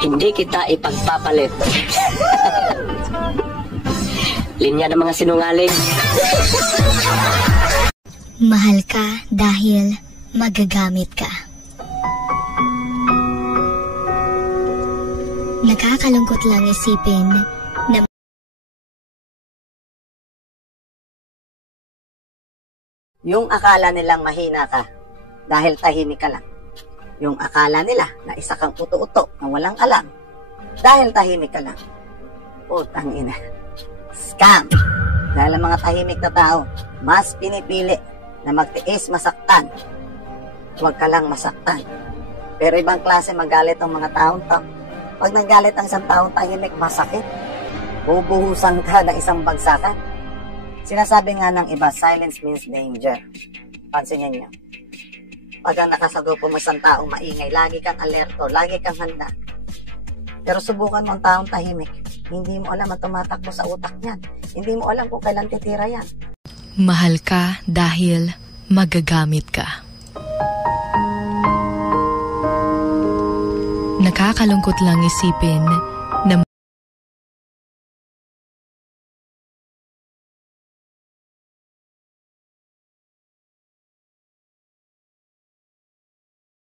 Hindi kita ipagpapalit. Linya ng mga sinungaling. Mahal ka dahil magagamit ka. Nakakalungkot lang isipin na yung akala nilang mahina ka dahil tahimik ka lang. Yung akala nila na isa kang uto-uto na walang alam dahil tahimik ka lang. Putang ina. Scam! Dahil ang mga tahimik na tao, mas pinipili na magtiis masaktan. Huwag ka lang masaktan. Pero ibang klase magalit ang mga taong to. Pag nagalit ang isang taong tahimik, masakit. Bubuhusan ka ng isang bagsakan. Sinasabi nga ng iba, silence means danger. Pansinin niyo. Pag nakasagpo mo isang taong maingay, lagi kang alerto, lagi kang handa. Pero subukan mo ang taong tahimik. Hindi mo alam ang tumatakbo sa utak niyan. Hindi mo alam kung kailan titira yan. Mahal ka dahil magagamit ka. Nakakalungkot lang isipin